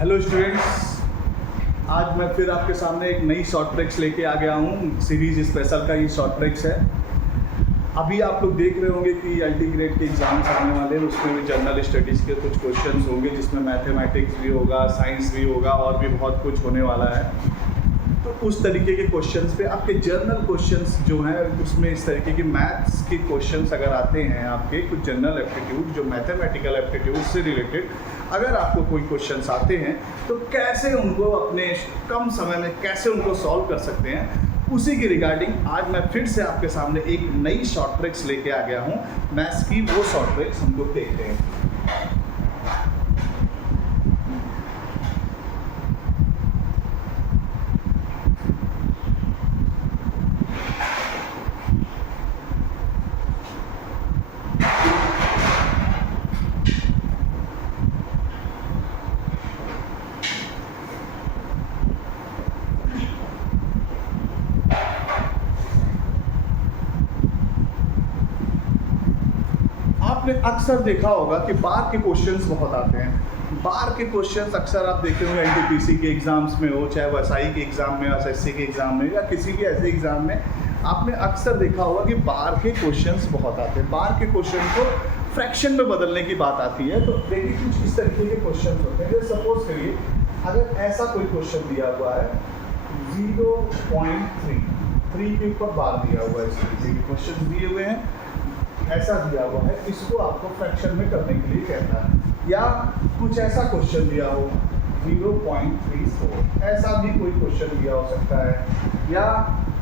Hello students, आज मैं फिर आपके सामने एक नई शॉर्ट ट्रिक्स लेके आ गया हूँ। सीरीज स्पेशल का ये शॉर्ट ट्रिक्स है। अभी आप लोग देख रहे होंगे कि एलटी ग्रेड के एग्जाम्स आने वाले हैं, उसमें भी जनरल स्टडीज़ के कुछ क्वेश्चंस होंगे, जिसमें मैथमेटिक्स भी होगा, साइंस भी होगा और भी बहुत कुछ होने वाला है। तो उस तरीके के क्वेश्चंस पे आपके जर्नल क्वेश्चंस जो हैं उसमें इस तरीके के मैथ्स के क्वेश्चंस अगर आते हैं, आपके कुछ जनरल एप्टीट्यूड जो मैथमेटिकल एप्टीट्यूड से रिलेटेड अगर आपको कोई क्वेश्चंस आते हैं तो कैसे उनको अपने कम समय में कैसे उनको सॉल्व कर सकते हैं, उसी की रिगार्डिंग आज मैं फिर से आपके सामने एक नई शॉर्ट ट्रिक्स लेके आ गया हूँ। मैथ्स की वो शॉर्ट ट्रिक्स हम लोग देखते हैं। आपने अक्सर देखा होगा कि बार के क्वेश्चंस बहुत आते हैं। बार के क्वेश्चंस अक्सर आप देखे होंगे एनटीपीसी के एग्जाम्स में हो, चाहे एसआई के एग्जाम में, एसएससी के एग्जाम में या किसी भी ऐसे एग्जाम में आपने अक्सर देखा होगा कि बार के क्वेश्चंस बहुत आते हैं। बार के क्वेश्चन को फ्रैक्शन में बदलने की बात आती है। तो देखिए कुछ इस तरीके के क्वेश्चन होते हैं। जैसे सपोज करिए अगर ऐसा कोई क्वेश्चन दिया हुआ है 0.3 के ऊपर बार दिया हुआ है, इस तरीके के क्वेश्चन दिए हुए हैं, ऐसा दिया हुआ है, इसको आपको फ्रैक्शन में करने के लिए कहता है। या कुछ ऐसा क्वेश्चन दिया हो 0.34, ऐसा भी कोई क्वेश्चन दिया हो सकता है। या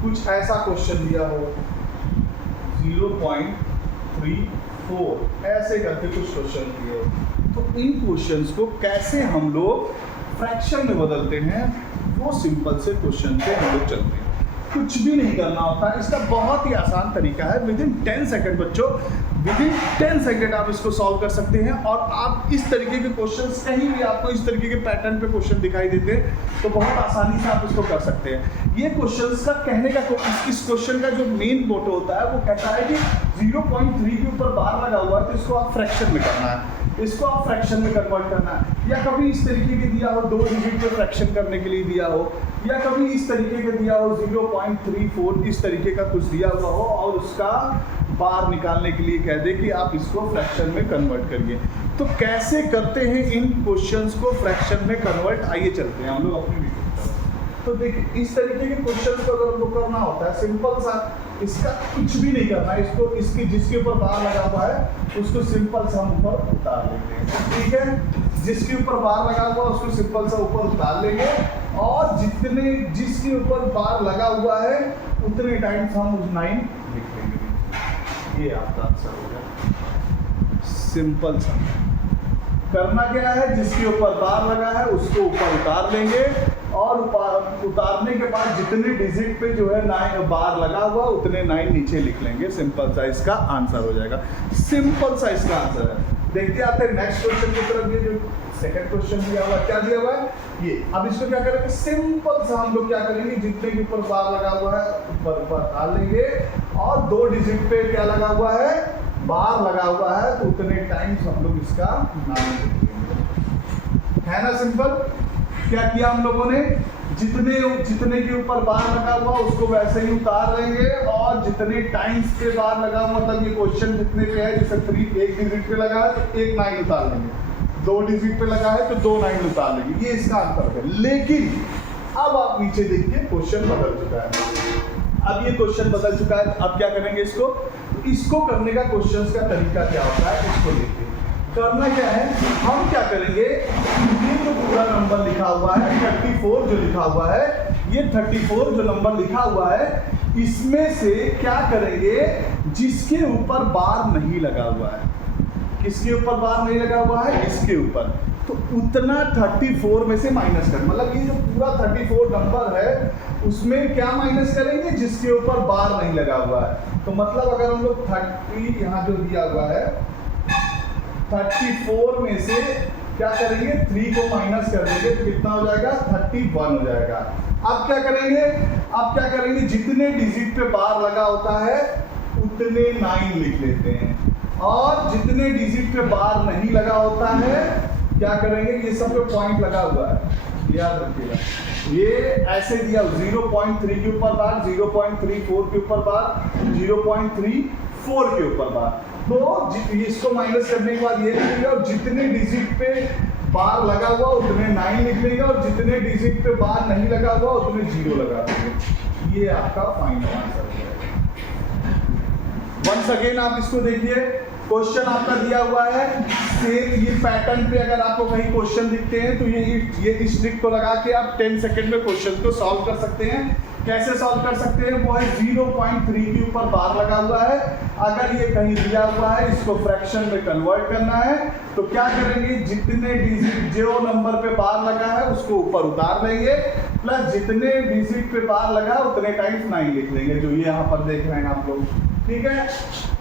कुछ ऐसा क्वेश्चन दिया हो 0.34, ऐसे करके कुछ क्वेश्चन दिए हो। तो इन क्वेश्चंस को कैसे हम लोग फ्रैक्शन में बदलते हैं, वो सिंपल से क्वेश्चन पे हम लोग चलते हैं। कुछ भी नहीं करना होता है, इसका बहुत ही आसान तरीका है। विदिन 10 सेकंड बच्चों, विदिन 10 सेकंड आप इसको सॉल्व कर सकते हैं। और आप इस तरीके के क्वेश्चंस कहीं भी आपको इस तरीके के पैटर्न पे क्वेश्चन दिखाई देते हैं तो बहुत आसानी से आप इसको कर सकते हैं। ये क्वेश्चंस का कहने का इस क्वेश्चन का जो मेन मोटो होता है वो कहता है कि 0.3 के ऊपर बार लगा हुआ है तो इसको आप फ्रैक्शन में करना है, इसको आप फ्रैक्शन में कन्वर्ट करना है। या कभी इस तरीके के दिया हो 2 डिजिट पे फ्रैक्शन करने के लिए दिया हो, या कभी इस तरीके के दिया हो 0.34 इस तरीके का कुछ दिया हुआ हो और उसका बार निकालने के लिए कह दे कि आप इसको फ्रैक्शन में कन्वर्ट करिए। तो कैसे करते हैं इन क्वेश्चंस को फ्रैक्शन में कन्वर्ट, आइए चलते हैं हम लोग अपनी वीडियो पर। तो देखिए इस तरीके के क्वेश्चंस को अगर हमको करना होता है सिंपल सा, इसका कुछ भी नहीं करना है। इसको इसकी जिसके ऊपर बार लगा हुआ है उसको सिंपल सा हम ऊपर उतार लेते हैं, ठीक है। जिसके ऊपर बार लगा हुआ है उसको सिंपल सा ऊपर उतार लेंगे और जिसके ऊपर बार लगा हुआ है उतने टाइम्स हम उस 9 लिख लेंगे। ये आपका आंसर होगा। सिंपल सा करना क्या है, जिसके ऊपर बार लगा है उसको ऊपर उतार लेंगे और उतारने के बाद जितने डिजिट पे जो है 9 बार लगा हुआ उतने 9 नीचे लिख लेंगे। सिंपल सा इसका आंसर हो जाएगा। सिंपल सा इसका आंसर है। देखते आते हैं नेक्स्ट क्वेश्चन की तरफ। ये जो सेकंड क्वेश्चन दिया हुआ है, क्या दिया हुआ है ये। अब इसको क्या करेंगे, सिंपल सा हम लोग क्या करेंगे, जितने के ऊपर बार लगा हुआ है ऊपर डाल लेंगे और 2 डिजिट पे क्या लगा हुआ है, बार लगा हुआ है तो उतने टाइम्स हम लोग इसका नाम लिख लेंगे। है ना सिंपल। क्या किया हम लोगों ने, जितने के ऊपर बार लगा हुआ उसको वैसे ही उतार लेंगे और जितने टाइम्स पे बार लगा हुआ, मतलब ये क्वेश्चन जितने पे है, जैसे 3 एक डिजिट पे लगा है तो 1 9 उतार लेंगे, 2 डिजिट पे लगा है तो 2 9 उतार लेंगे। ये इसका आंसर है। लेकिन अब आप नीचे देखिए क्वेश्चन बदल चुका है। अब ये क्वेश्चन बदल चुका है, अब क्या करेंगे इसको करने का क्वेश्चन का तरीका क्या होता है, इसको देखिए। करना क्या है, हम क्या करेंगे, ये जो पूरा नंबर लिखा हुआ है 34 जो लिखा हुआ है, ये 34 जो नंबर लिखा हुआ है इसमें से क्या करेंगे, जिसके ऊपर बार नहीं लगा हुआ है, किसके ऊपर बार नहीं लगा हुआ है, इसके ऊपर, तो उतना 34 में से माइनस कर, मतलब ये जो पूरा 34 नंबर है उसमें क्या माइनस करेंगे, जिसके ऊपर बार नहीं लगा हुआ है। तो मतलब अगर हम लोग 30 यहाँ जो दिया हुआ है 34 में से क्या करेंगे, 3 को माइनस कर देंगे तो कितना हो जाएगा, 31 हो जाएगा। अब क्या करेंगे, जितने डिजिट पे बार लगा होता है उतने 9 लिख लेते हैं और जितने डिजिट पे बार नहीं लगा होता है क्या करेंगे, ये सब पे पॉइंट लगा हुआ है, याद रखिएगा। ये ऐसे दिया 0.3 के ऊपर बार, 0.34 के ऊपर बार, 0.34 के ऊपर बार। तो इसको माइनस करने के बाद ये लिखेगा, और जितने डिजिट पे बार लगा हुआ उतने 9 लिख लेंगे, और जितने डिजिट पे बार नहीं लगा हुआ उतने 0 लगा देंगे। ये आपका फाइनल आंसर है। वंस अगेन आप इसको देखिए, क्वेश्चन आपका दिया हुआ है सेम ये पैटर्न पे। अगर आपको कहीं क्वेश्चन दिखते हैं तो ये इस ट्रिक को लगा के आप 10 सेकंड में क्वेश्चन को सॉल्व कर सकते हैं। कैसे सॉल्व कर सकते हैं, वो है 0.3 के ऊपर बार लगा हुआ है, अगर ये कहीं दिया हुआ है इसको फ्रैक्शन में कन्वर्ट करना है, तो क्या करेंगे, जितने डिजिट जो नंबर पे बार लगा है उसको ऊपर उतार देंगे, प्लस जितने डिजिट पे बार लगा उतने टाइम्स 9 लिख देंगे, जो ये यहाँ पर देख रहे हैं आप लोग। ठीक है,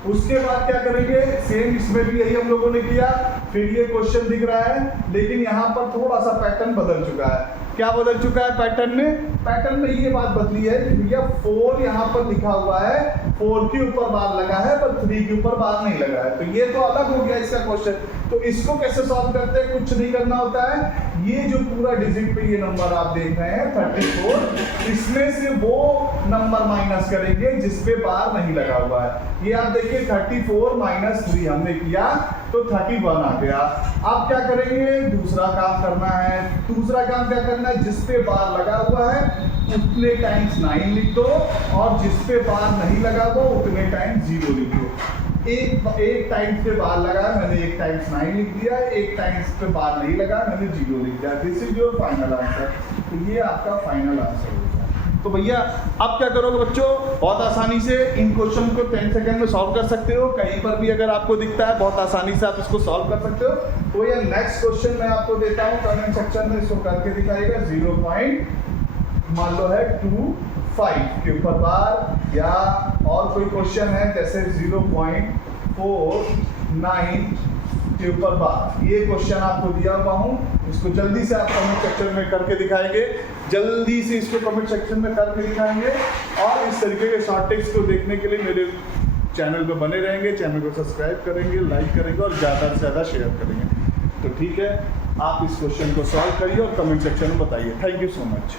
उसके बाद क्या करेंगे, सेम इसमें भी यही हम लोगों ने किया। फिर ये क्वेश्चन दिख रहा है, लेकिन यहाँ पर थोड़ा सा पैटर्न बदल चुका है। क्या बदल चुका है पैटर्न में, पैटर्न में ये बात बदली है कि भैया 4 यहाँ पर लिखा हुआ है, 4 के ऊपर बार लगा है पर 3 के ऊपर बार नहीं लगा है, तो ये तो अलग हो गया इसका क्वेश्चन। तो इसको कैसे सॉल्व करते हैं, कुछ नहीं करना होता है, ये जो पूरा डिजिट पे ये नंबर आप देख रहे हैं 34, इसमें से वो नंबर माइनस करेंगे जिसपे बार नहीं लगा हुआ है। ये आप देखिए 34 माइनस 3 हमने किया तो 31 आ गया। अब क्या करेंगे, दूसरा काम करना है। दूसरा काम क्या करना है, जिसपे बार लगा हुआ है उतने टाइम्स 9 लिख दो, और जिसपे बार नहीं लगा हुआ उतने टाइम्स 0 लिख दो। एक टाइम्स पे बार लगा मैंने 1 टाइम्स 9 लिख दिया, 1 टाइम्स पे बार नहीं लगा मैंने 0 लिख दिया। This is your final answer. तो ये आपका फाइनल आंसर होगा। तो भैया अब क्या करोगे बच्चों, बहुत आसानी से इन क्वेश्चन को 10 सेकंड में सॉल्व कर सकते हो। कहीं पर भी अगर आपको दिखता है बहुत आसानी से आप इसको सॉल्व कर सकते हो। तो ये नेक्स्ट क्वेश्चन मैं आपको देता हूँ, कमेंट सेक्शन में इसको करके दिखाइएगा। 0 मान लो है 25 के ऊपर बार, या और कोई क्वेश्चन है जैसे 0.49 के ऊपर बार, ये क्वेश्चन आपको दिया हुआ हूँ, इसको जल्दी से आप कमेंट सेक्शन में करके दिखाएंगे, जल्दी से इसको कमेंट सेक्शन में करके दिखाएंगे। और इस तरीके के शॉर्ट टिप्स को देखने के लिए मेरे चैनल पे बने रहेंगे, चैनल को सब्सक्राइब करेंगे, लाइक करेंगे और ज़्यादा से ज़्यादा शेयर करेंगे। तो ठीक है, आप इस क्वेश्चन को सॉल्व करिए और कमेंट सेक्शन में बताइए। Thank you so much.